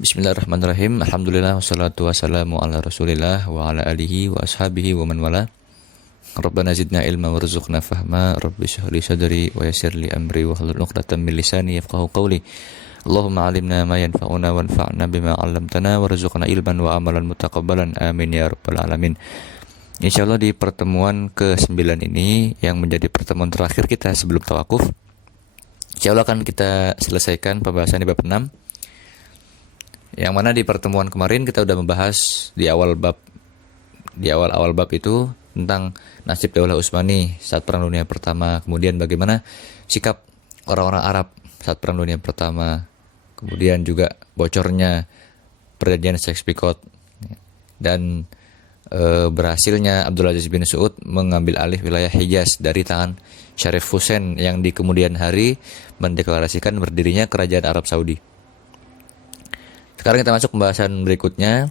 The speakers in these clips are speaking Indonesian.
Bismillahirrahmanirrahim. Alhamdulillah wassalatu wassalamu ala Rasulillah wa ala alihi wa ashabihi wa man wala. Rabbana zidna ilma warzuqna fahma. Rabbi shrah li sadri wa yassir li amri wa hlul 'uqdatam min lisani yafqahu qawli. Allahumma 'allimna ma yanfa'una wanfa'na bima 'allamtana warzuqna ilman wa amalan mutaqabbalan. Amin ya rabbal alamin. Insyaallah di pertemuan ke-9 ini yang menjadi pertemuan terakhir kita sebelum tawakuf, insyaallah akan kita selesaikan pembahasan di bab 6. Yang mana di pertemuan kemarin kita udah membahas di awal bab itu tentang nasib Daulah Utsmani saat Perang Dunia Pertama, kemudian bagaimana sikap orang-orang Arab saat Perang Dunia Pertama, kemudian juga bocornya perjanjian Sykes-Picot dan berhasilnya Abdul Aziz bin Saud mengambil alih wilayah Hijaz dari tangan Syarif Hussein yang di kemudian hari mendeklarasikan berdirinya Kerajaan Arab Saudi. Sekarang kita masuk pembahasan berikutnya.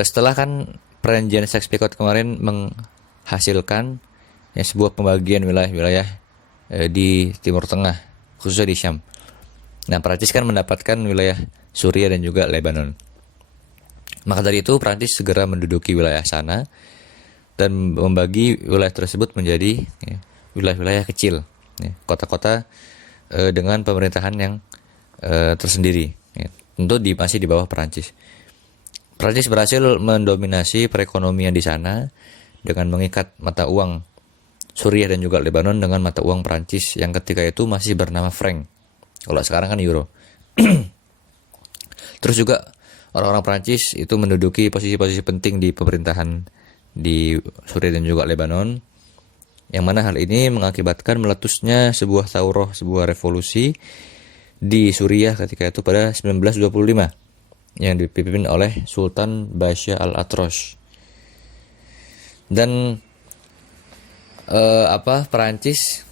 Setelah kan perjanjian Sykes-Picot kemarin menghasilkan sebuah pembagian wilayah-wilayah di Timur Tengah, khususnya di Syam. Nah, Prancis kan mendapatkan wilayah Suriah dan juga Lebanon. Maka dari itu Prancis segera menduduki wilayah sana dan membagi wilayah tersebut menjadi wilayah-wilayah kecil, kota-kota dengan pemerintahan yang tersendiri, tentu masih di bawah Perancis. Perancis berhasil mendominasi perekonomian di sana dengan mengikat mata uang Suriah dan juga Lebanon dengan mata uang Perancis yang ketika itu masih bernama franc. Kalau sekarang kan euro. Terus juga orang-orang Perancis itu menduduki posisi-posisi penting di pemerintahan di Suriah dan juga Lebanon, yang mana hal ini mengakibatkan meletusnya sebuah thawrah, sebuah revolusi di Suriah ketika itu pada 1925 yang dipimpin oleh Sultan Basya al-Atrosh. Dan Perancis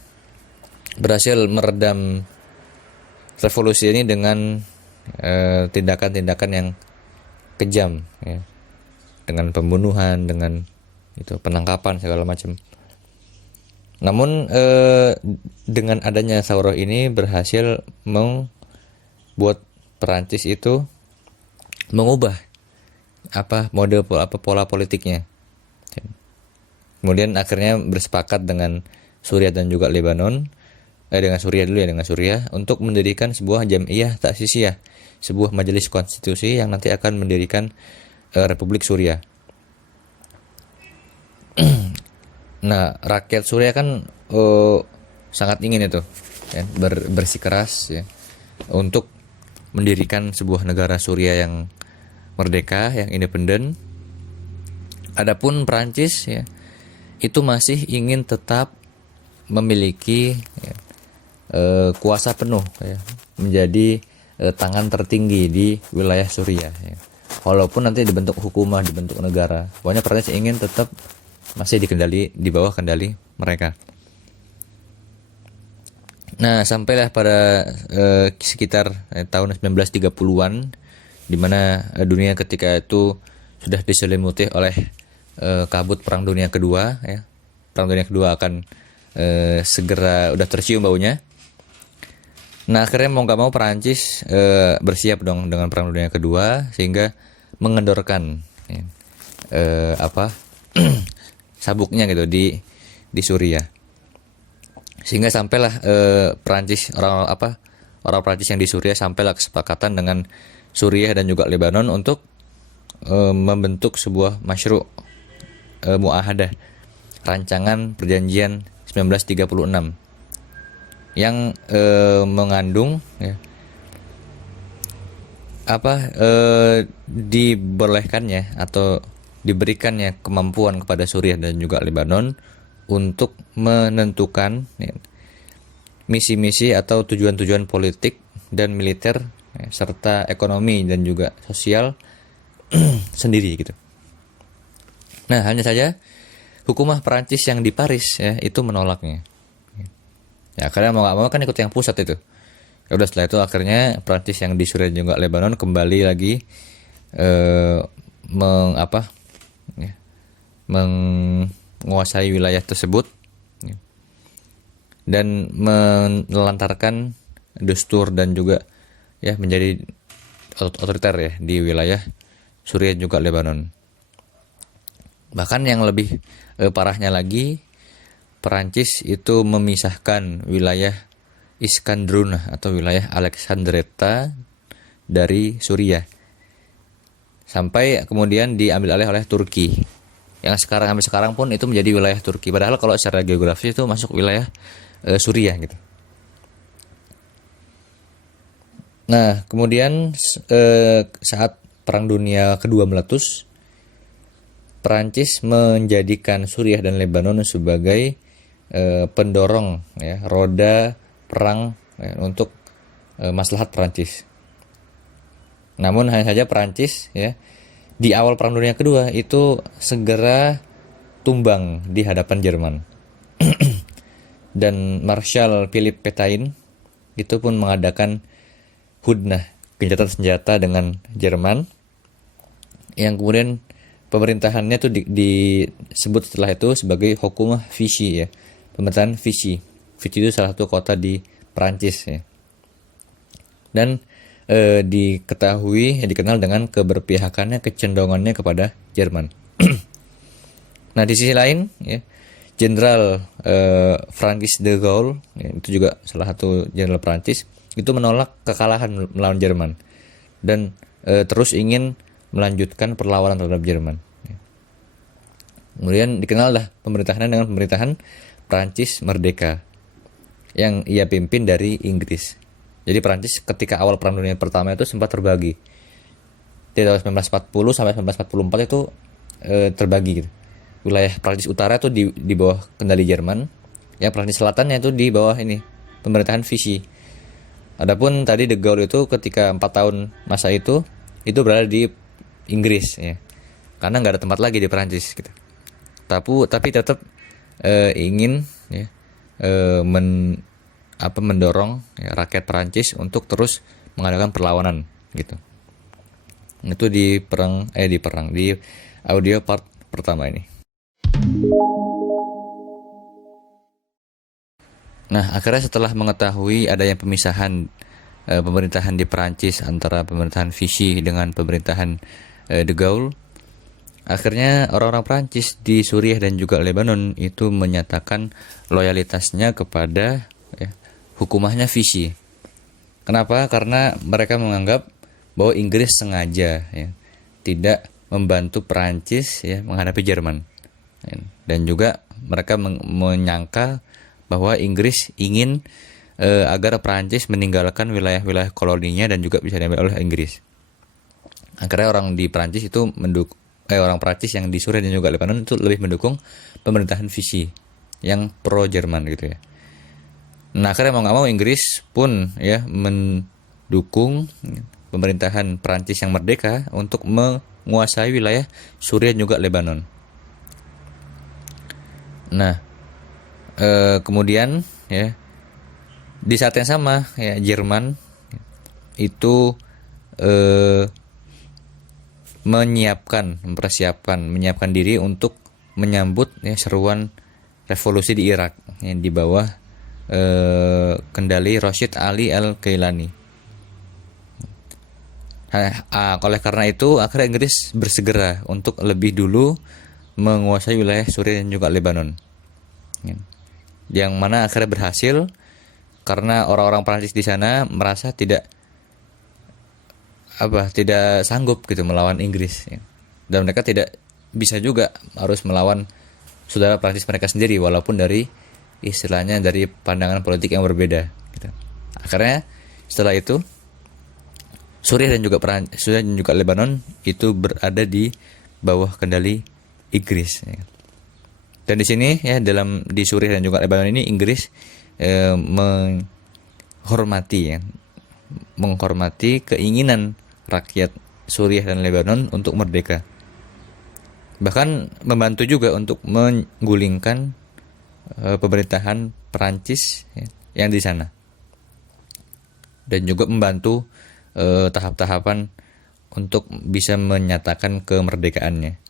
berhasil meredam revolusi ini dengan tindakan-tindakan yang kejam, dengan pembunuhan, dengan penangkapan segala macam. Namun dengan adanya thawrah ini berhasil membuat Perancis itu mengubah pola politiknya. Kemudian akhirnya bersepakat dengan Suriah dan juga Lebanon, dengan Suriah untuk mendirikan sebuah Jam'iyah Ta'sisiyah, sebuah majelis konstitusi yang nanti akan mendirikan Republik Suriah. Nah, rakyat Suriah kan sangat ingin itu bersikeras untuk mendirikan sebuah negara Suriah yang merdeka, yang independen. Adapun Perancis itu masih ingin tetap memiliki kuasa penuh menjadi tangan tertinggi di wilayah Suriah. Walaupun nanti dibentuk hukumah, dibentuk negara, pokoknya Perancis ingin tetap masih di bawah kendali mereka. Nah, sampailah pada sekitar tahun 1930-an, di mana dunia ketika itu sudah diselimuti oleh kabut Perang Dunia Kedua. Perang Dunia Kedua akan segera udah tercium baunya. Nah, akhirnya mau gak mau Perancis bersiap dong dengan Perang Dunia Kedua, sehingga mengendorkan sabuknya gitu di Suriah, sehingga sampailah Perancis orang Perancis yang di Suriah sampailah kesepakatan dengan Suriah dan juga Lebanon untuk membentuk sebuah masyru' muahadah, rancangan perjanjian 1936 yang mengandung dibolehkannya atau diberikannya kemampuan kepada Suriah dan juga Lebanon untuk menentukan misi-misi atau tujuan-tujuan politik dan militer serta ekonomi dan juga sosial sendiri gitu. Nah, hanya saja hukumah Perancis yang di Paris ya itu menolaknya. Ya, karena mau nggak mau kan ikut yang pusat itu. Ya udah, setelah itu akhirnya Perancis yang di Suriah juga Lebanon kembali lagi eh, menguasai wilayah tersebut ya, dan menelantarkan dustur dan juga ya menjadi otoriter ya di wilayah Suriah juga Lebanon. Bahkan yang lebih parahnya lagi, Perancis itu memisahkan wilayah Iskandrunah atau wilayah Alexandretta dari Suriah. Sampai kemudian diambil alih oleh Turki. Yang sampai sekarang pun itu menjadi wilayah Turki. Padahal kalau secara geografis itu masuk wilayah Suriah gitu. Nah, kemudian saat Perang Dunia Kedua meletus, Perancis menjadikan Suriah dan Lebanon sebagai pendorong ya, roda perang ya, untuk maslahat Perancis. Namun hanya saja Perancis ya di awal Perang Dunia Kedua itu segera tumbang di hadapan Jerman. Dan Marshal Philippe Pétain itu pun mengadakan hudnah gencatan senjata dengan Jerman, yang kemudian pemerintahannya itu disebut setelah itu sebagai Hukumah Vichy ya, pemerintahan Vichy. Vichy itu salah satu kota di Perancis ya. Dan dikenal dengan keberpihakannya, kecenderungannya kepada Jerman. Nah, di sisi lain ya, Jenderal Francis de Gaulle ya, itu juga salah satu jenderal Perancis, itu menolak kekalahan melawan Jerman dan terus ingin melanjutkan perlawanan terhadap Jerman. Kemudian dikenallah pemerintahannya dengan pemerintahan Perancis Merdeka yang ia pimpin dari Inggris. Jadi Perancis ketika awal Perang Dunia Pertama itu sempat terbagi. Di tahun 1940 sampai 1944 itu terbagi gitu. Wilayah Perancis Utara itu di bawah kendali Jerman, yang Perancis Selatannya itu di bawah ini pemerintahan Vichy. Adapun tadi de Gaulle itu ketika 4 tahun masa itu berada di Inggris ya. Karena nggak ada tempat lagi di Perancis gitu. Tapi tetap ingin ya, mendorong ya, rakyat Perancis untuk terus mengadakan perlawanan gitu. Itu di audio part pertama ini. Nah, akhirnya setelah mengetahui adanya pemisahan pemerintahan di Perancis antara pemerintahan Vichy dengan pemerintahan de Gaulle, akhirnya orang-orang Perancis di Suriah dan juga Lebanon itu menyatakan loyalitasnya kepada ya, hukumahnya Vichy. Kenapa? Karena mereka menganggap bahwa Inggris sengaja ya, tidak membantu Perancis ya, menghadapi Jerman. Dan juga mereka menyangka bahwa Inggris ingin agar Perancis meninggalkan wilayah-wilayah koloninya dan juga bisa diambil oleh Inggris. Akhirnya orang di Perancis itu orang Perancis yang di Suriah dan juga Lebanon itu lebih mendukung pemerintahan Vichy yang pro Jerman gitu ya. Nah, akhirnya mau nggak mau Inggris pun ya mendukung pemerintahan Perancis yang merdeka untuk menguasai wilayah Suriah dan juga Lebanon. Nah, kemudian ya di saat yang sama ya Jerman itu menyiapkan diri untuk menyambut ya, seruan revolusi di Irak yang di bawah kendali Rashid Ali Al-Gailani. Oleh karena itu akhirnya Inggris bersegera untuk lebih dulu menguasai wilayah Suriah dan juga Lebanon, yang mana akhirnya berhasil karena orang-orang Prancis di sana merasa tidak sanggup gitu melawan Inggris ya. Dan mereka tidak bisa juga harus melawan saudara Prancis mereka sendiri walaupun dari istilahnya dari pandangan politik yang berbeda gitu. Akhirnya setelah itu Suriah dan juga Lebanon itu berada di bawah kendali Inggris ya. Dan di sini ya di Suriah dan juga Lebanon ini Inggris menghormati ya menghormati keinginan rakyat Suriah dan Lebanon untuk merdeka. Bahkan membantu juga untuk menggulingkan pemerintahan Perancis yang di sana. Dan juga membantu tahap-tahapan untuk bisa menyatakan kemerdekaannya.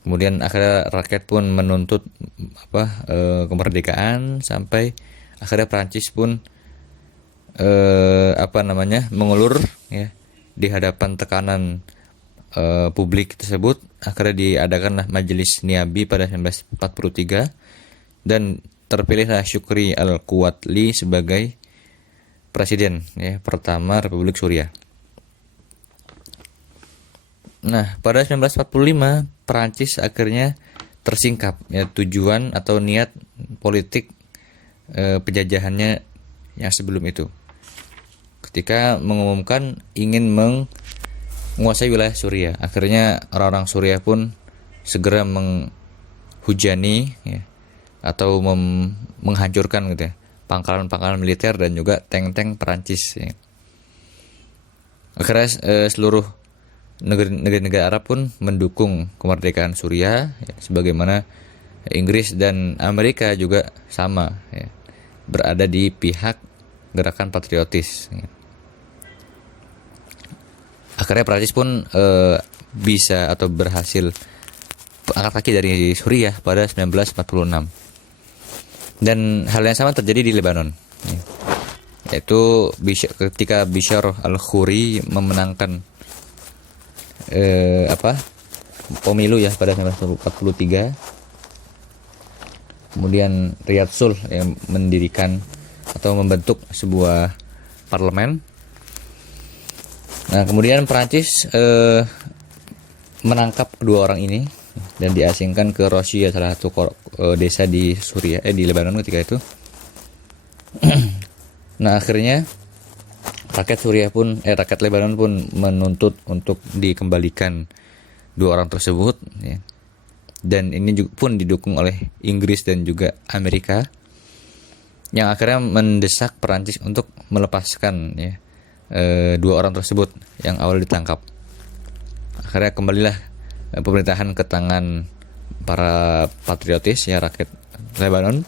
Kemudian akhirnya rakyat pun menuntut kemerdekaan sampai akhirnya Perancis pun mengulur ya di hadapan tekanan publik tersebut. Akhirnya diadakanlah Majelis Niabi pada 1943 dan terpilihlah Syukri Al-Quwatli sebagai presiden ya pertama Republik Suriah. Nah, pada 1945 Perancis akhirnya tersingkap ya tujuan atau niat politik penjajahannya yang sebelum itu. Ketika mengumumkan ingin menguasai wilayah Suriah, akhirnya orang-orang Suriah pun segera menghujani ya, atau menghancurkan gitu ya, pangkalan-pangkalan militer dan juga tank-tank Perancis ya. Akhirnya seluruh negara-negara Arab pun mendukung kemerdekaan Suriah ya, sebagaimana Inggris dan Amerika juga sama ya, berada di pihak gerakan patriotis ya. Akhirnya Prancis pun bisa atau berhasil angkat kaki dari Suriah pada 1946. Dan hal yang sama terjadi di Lebanon ya. Yaitu ketika Bishar al-Khoury memenangkan pemilu ya pada 1943. Kemudian Riyad Sulh yang mendirikan atau membentuk sebuah parlemen. Nah, kemudian Prancis menangkap kedua orang ini dan diasingkan ke Rosia, salah satu desa di Suriah di Lebanon ketika itu. Nah, akhirnya rakyat Lebanon pun menuntut untuk dikembalikan dua orang tersebut ya. Dan ini juga pun didukung oleh Inggris dan juga Amerika yang akhirnya mendesak Perancis untuk melepaskan ya dua orang tersebut yang awal ditangkap. Akhirnya kembalilah pemerintahan ke tangan para patriotis ya rakyat Lebanon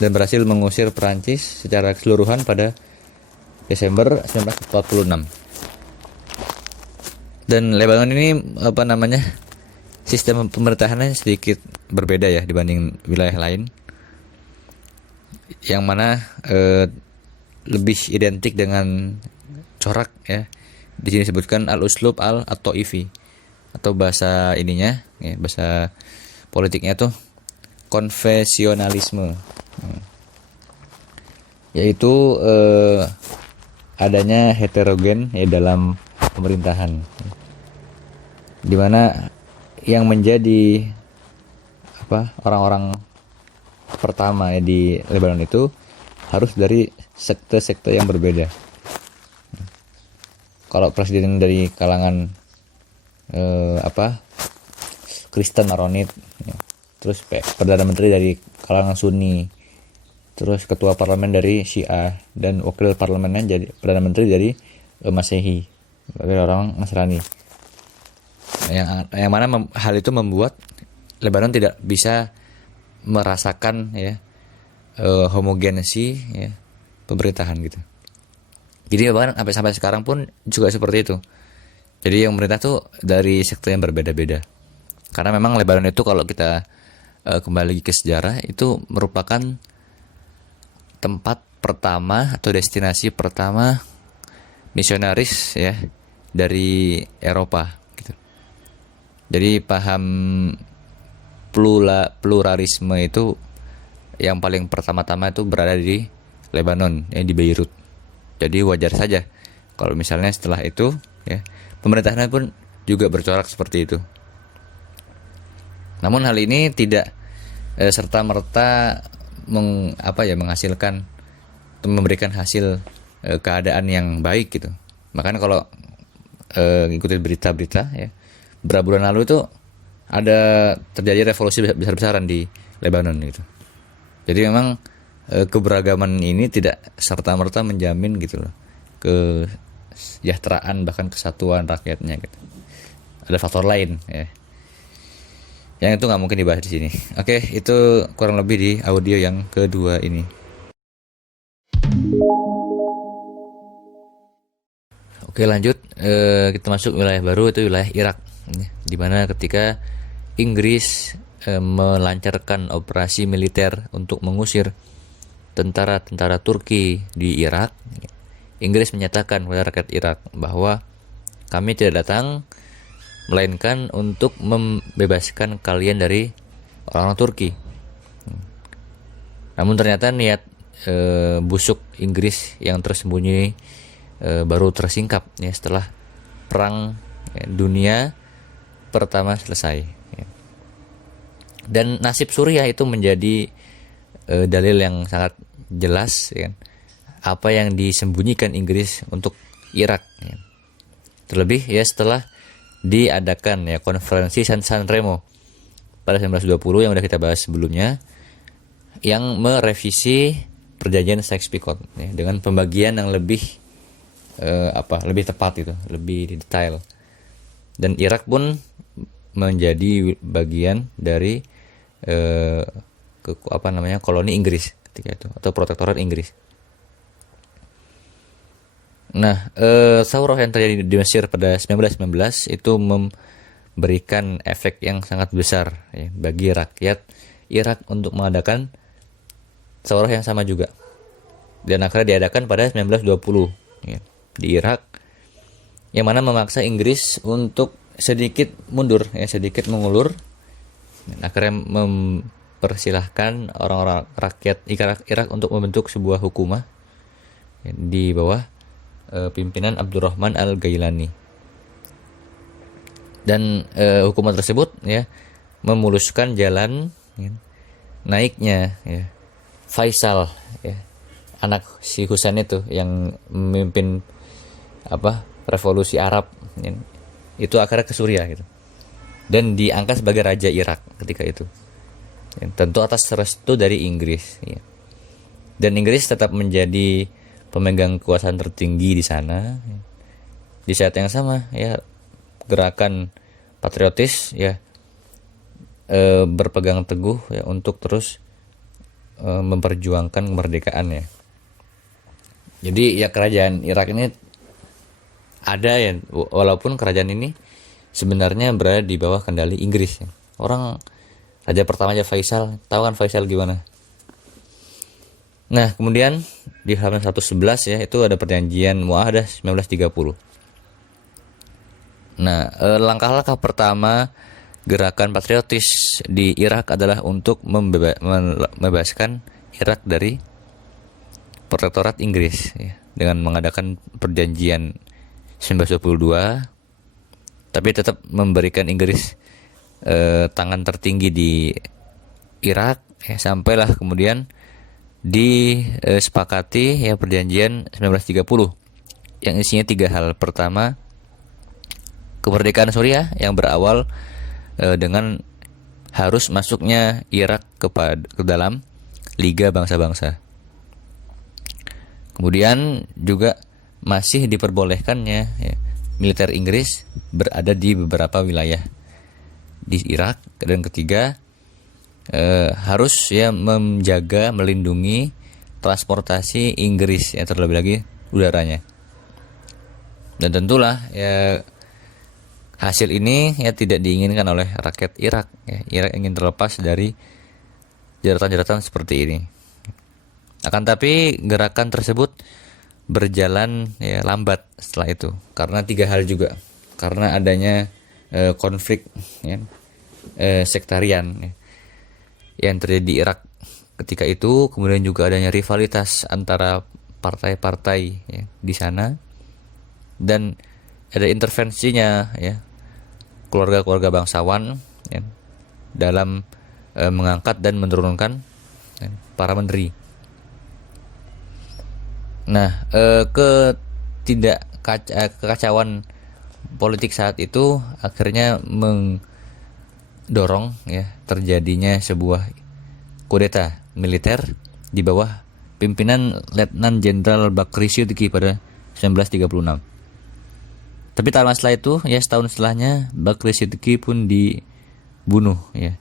dan berhasil mengusir Perancis secara keseluruhan pada Desember 1946. Dan Lebanon ini sistem pemerintahannya sedikit berbeda ya dibanding wilayah lain, yang mana lebih identik dengan corak ya. Di sini disebutkan al-uslub al-Ta'ifi atau bahasa ininya ya, bahasa politiknya tuh konfesionalisme. Yaitu adanya heterogen ya dalam pemerintahan, di mana yang menjadi orang-orang pertama ya di Lebanon itu harus dari sekte-sekte yang berbeda. Kalau presiden dari kalangan Kristen Maronit ya. Terus perdana menteri dari kalangan Sunni, terus ketua parlemen dari Syiah, dan wakil parlemennya jadi perdana menteri dari Masehi, dari orang Nasrani. Yang mana hal itu membuat Lebanon tidak bisa merasakan ya homogenasi ya pemerintahan gitu. Jadi bahkan sampai sekarang pun juga seperti itu. Jadi yang pemerintah tuh dari sektor yang berbeda-beda. Karena memang Lebanon itu kalau kita kembali ke sejarah itu merupakan tempat pertama atau destinasi pertama misionaris ya dari Eropa gitu. Jadi paham pluralisme itu yang paling pertama-tama itu berada di Lebanon ya, di Beirut. Jadi wajar saja kalau misalnya setelah itu ya pemerintahannya pun juga bercorak seperti itu. Namun hal ini tidak serta-merta menghasilkan atau memberikan hasil keadaan yang baik gitu. Makanya kalau ngikutin berita-berita ya, beberapa bulan lalu itu ada terjadi revolusi besar-besaran di Lebanon gitu. Jadi memang keberagaman ini tidak serta-merta menjamin gitu loh kesejahteraan bahkan kesatuan rakyatnya gitu. Ada faktor lain ya. Yang itu nggak mungkin dibahas di sini. Oke, itu kurang lebih di audio yang kedua ini. Oke, lanjut. Kita masuk wilayah baru, itu wilayah Irak, di mana ketika Inggris melancarkan operasi militer untuk mengusir tentara-tentara Turki di Irak, Inggris menyatakan kepada rakyat Irak bahwa kami tidak datang melainkan untuk membebaskan kalian dari orang-orang Turki. Namun ternyata niat busuk Inggris yang tersembunyi baru tersingkap ya setelah perang dunia pertama selesai ya. Dan nasib Suriah itu menjadi dalil yang sangat jelas ya, apa yang disembunyikan Inggris untuk Irak ya. Terlebih ya setelah diadakan ya konferensi San Remo pada 1920 yang sudah kita bahas sebelumnya, yang merevisi perjanjian Sykes-Picot ya, dengan pembagian yang lebih lebih tepat itu, lebih detail. Dan Irak pun menjadi bagian dari koloni Inggris ketika itu, atau protektorat Inggris. Nah, Thawrah yang terjadi di Mesir pada 1919 itu memberikan efek yang sangat besar ya, bagi rakyat Irak untuk mengadakan Thawrah yang sama juga. Dan akhirnya diadakan pada 1920 ya, di Irak, yang mana memaksa Inggris untuk sedikit mundur ya, sedikit mengulur, dan akhirnya mempersilahkan orang-orang rakyat Irak untuk membentuk sebuah hukumah ya, di bawah pimpinan Abdurrahman Al-Gailani. Dan hukuman tersebut ya memuluskan jalan ya, naiknya ya Faisal ya, anak si Husain itu yang memimpin revolusi Arab ya, itu akhirnya ke Suriah gitu, dan diangkat sebagai raja Irak ketika itu ya, tentu atas restu dari Inggris ya. Dan Inggris tetap menjadi pemegang kekuasaan tertinggi di sana ya. Di saat yang sama ya gerakan patriotis ya berpegang teguh ya untuk terus memperjuangkan kemerdekaannya. Jadi ya kerajaan Irak ini ada ya, walaupun kerajaan ini sebenarnya berada di bawah kendali Inggris ya. Orang raja pertama aja Faisal, tahu kan Faisal gimana? Nah, kemudian di halaman 111 ya, itu ada perjanjian Muahadah 1930. Nah, langkah-langkah pertama gerakan patriotis di Irak adalah untuk membebaskan Irak dari protektorat Inggris ya, dengan mengadakan perjanjian 1922, tapi tetap memberikan Inggris tangan tertinggi di Irak ya, sampailah kemudian disepakati ya perjanjian 1930 yang isinya 3 hal. Pertama, kemerdekaan Suriah yang berawal dengan harus masuknya Irak ke dalam Liga Bangsa-Bangsa. Kemudian juga masih diperbolehkannya ya, militer Inggris berada di beberapa wilayah di Irak. Dan ketiga, harus ya menjaga, melindungi transportasi Inggris ya, terlebih lagi udaranya. Dan tentulah ya hasil ini ya tidak diinginkan oleh rakyat Irak ya. Irak ingin terlepas dari jeratan-jeratan seperti ini. Akan tapi gerakan tersebut berjalan ya lambat setelah itu karena 3 hal juga. Karena adanya konflik ya, sektarian ya, yang terjadi di Irak ketika itu, kemudian juga adanya rivalitas antara partai-partai ya, di sana, dan ada intervensinya ya keluarga-keluarga bangsawan ya, dalam mengangkat dan menurunkan ya, para menteri. Nah, kekacauan politik saat itu akhirnya mendorong ya terjadinya sebuah kudeta militer di bawah pimpinan Letnan Jenderal Bakri Siddiqui pada 1936. Tapi tak lama setelah itu, ya setahun setelahnya, Bakri Siddiqi pun dibunuh, ya,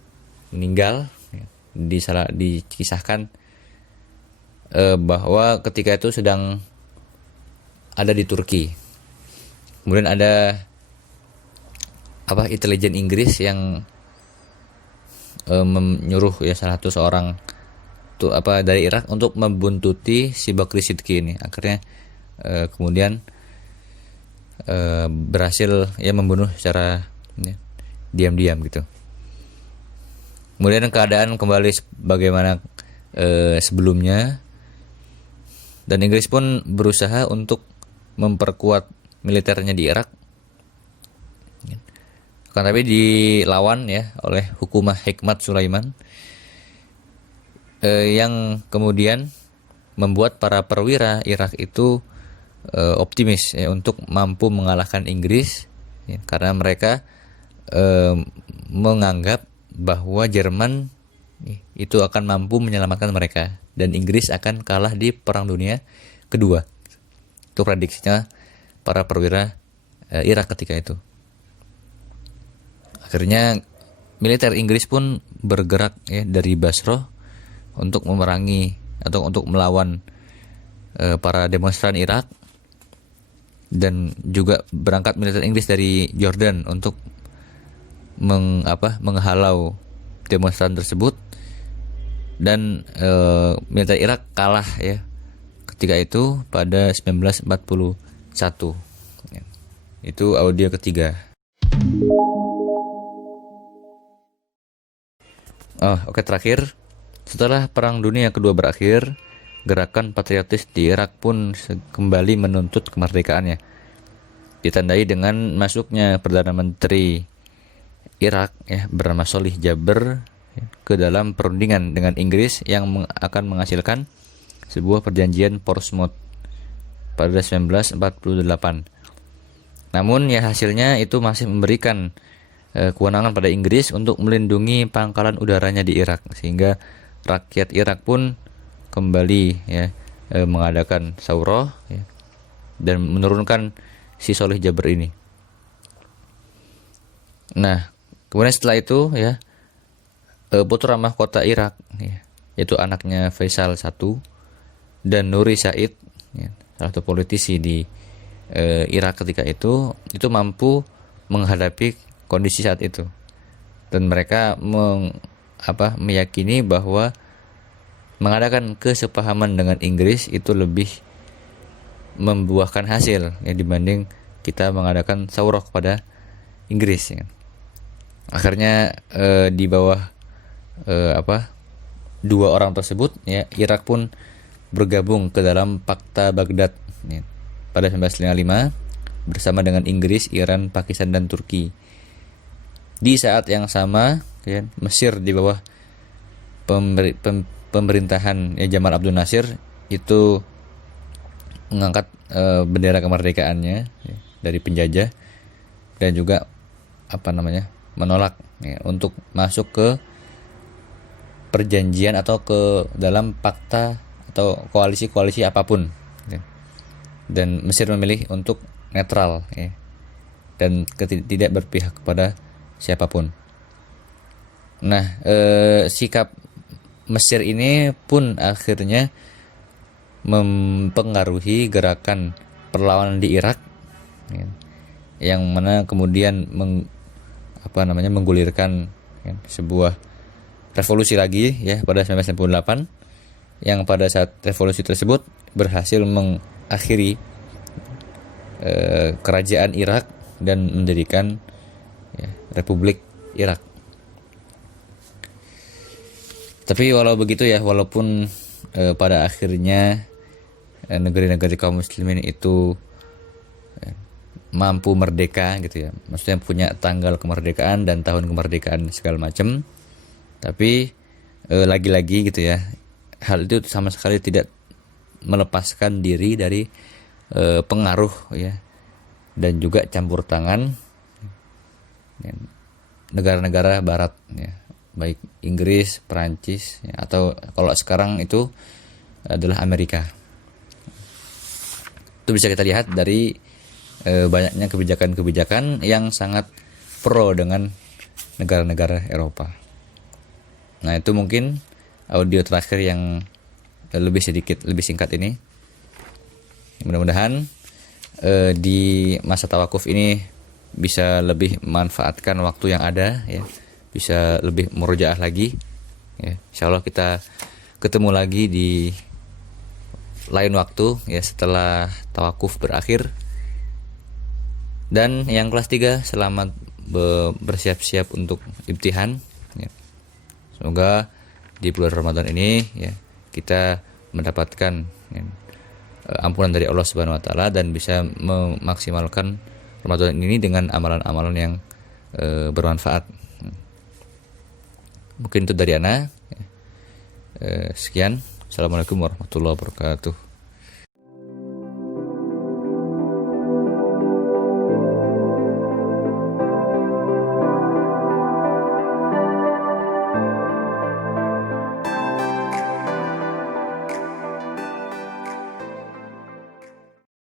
meninggal. Ya. Dikisahkan bahwa ketika itu sedang ada di Turki. Kemudian ada intelijen Inggris yang menyuruh ya salah satu seorang dari Irak untuk membuntuti si Bakri Siddiqi ini. Akhirnya kemudian berhasil ya membunuh secara diam-diam gitu. Kemudian keadaan kembali bagaimana sebelumnya, dan Inggris pun berusaha untuk memperkuat militernya di Irak. Kan tapi dilawan ya oleh Hukumah Hikmat Sulaiman yang kemudian membuat para perwira Irak itu optimis ya, untuk mampu mengalahkan Inggris ya, karena mereka menganggap bahwa Jerman itu akan mampu menyelamatkan mereka dan Inggris akan kalah di Perang Dunia Kedua. Itu prediksinya para perwira Irak ketika itu. Akhirnya militer Inggris pun bergerak ya dari Basrah untuk memerangi atau untuk melawan para demonstran Irak, dan juga berangkat militer Inggris dari Jordan untuk menghalau demonstran tersebut, dan militer Irak kalah ya ketika itu pada 1941. Itu audio ketiga. Oke, terakhir, setelah Perang Dunia Kedua berakhir, gerakan patriotis di Irak pun kembali menuntut kemerdekaannya. Ditandai dengan masuknya Perdana Menteri Irak ya, bernama Solih Jaber ya, ke dalam perundingan dengan Inggris yang akan menghasilkan sebuah perjanjian Portsmouth pada 1948. Namun ya hasilnya itu masih memberikan kewenangan pada Inggris untuk melindungi pangkalan udaranya di Irak, sehingga rakyat Irak pun kembali ya mengadakan saurah ya, dan menurunkan si Solih Jaber ini. Nah, kemudian setelah itu ya putra mahkota Irak ya, yaitu anaknya Faisal I dan Nuri Said ya, salah satu politisi di Irak ketika itu mampu menghadapi kondisi saat itu, dan mereka meyakini bahwa mengadakan kesepahaman dengan Inggris itu lebih membuahkan hasil ya, dibanding kita mengadakan saurah kepada Inggris ya. Akhirnya di bawah dua orang tersebut ya, Irak pun bergabung ke dalam Fakta Baghdad ya, pada 1955 bersama dengan Inggris, Iran, Pakistan, dan Turki. Di saat yang sama ya, Mesir di bawah pemerintahan ya, Jamal Abdul Nasir itu mengangkat bendera kemerdekaannya ya, dari penjajah, dan juga menolak ya, untuk masuk ke perjanjian atau ke dalam fakta atau koalisi-koalisi apapun ya. Dan Mesir memilih untuk netral ya, dan tidak berpihak kepada siapapun. Nah, sikap Mesir ini pun akhirnya mempengaruhi gerakan perlawanan di Irak ya, yang mana kemudian menggulirkan ya, sebuah revolusi lagi ya pada 1998, yang pada saat revolusi tersebut berhasil mengakhiri kerajaan Irak dan mendirikan ya, Republik Irak. Tapi walau begitu ya, walaupun pada akhirnya negeri-negeri kaum muslimin itu mampu merdeka gitu ya, maksudnya punya tanggal kemerdekaan dan tahun kemerdekaan segala macam, tapi lagi-lagi gitu ya, hal itu sama sekali tidak melepaskan diri dari pengaruh ya, dan juga campur tangan negara-negara Barat ya, baik Inggris, Perancis ya, atau kalau sekarang itu adalah Amerika. Itu bisa kita lihat dari banyaknya kebijakan-kebijakan yang sangat pro dengan negara-negara Eropa. Nah, itu mungkin audio terakhir yang lebih singkat ini. Mudah-mudahan di masa tawakuf ini bisa lebih memanfaatkan waktu yang ada, ya, bisa lebih murojaah lagi, ya. Insyaallah kita ketemu lagi di lain waktu, ya, setelah tawakuf berakhir. Dan yang kelas 3, selamat bersiap-siap untuk imtihan, ya. Semoga di bulan Ramadan ini, ya, kita mendapatkan, ya, ampunan dari Allah Subhanahu wa taala dan bisa memaksimalkan Ramadan ini dengan amalan-amalan yang bermanfaat. Mungkin itu dari Ana. Sekian. Assalamualaikum warahmatullahi wabarakatuh.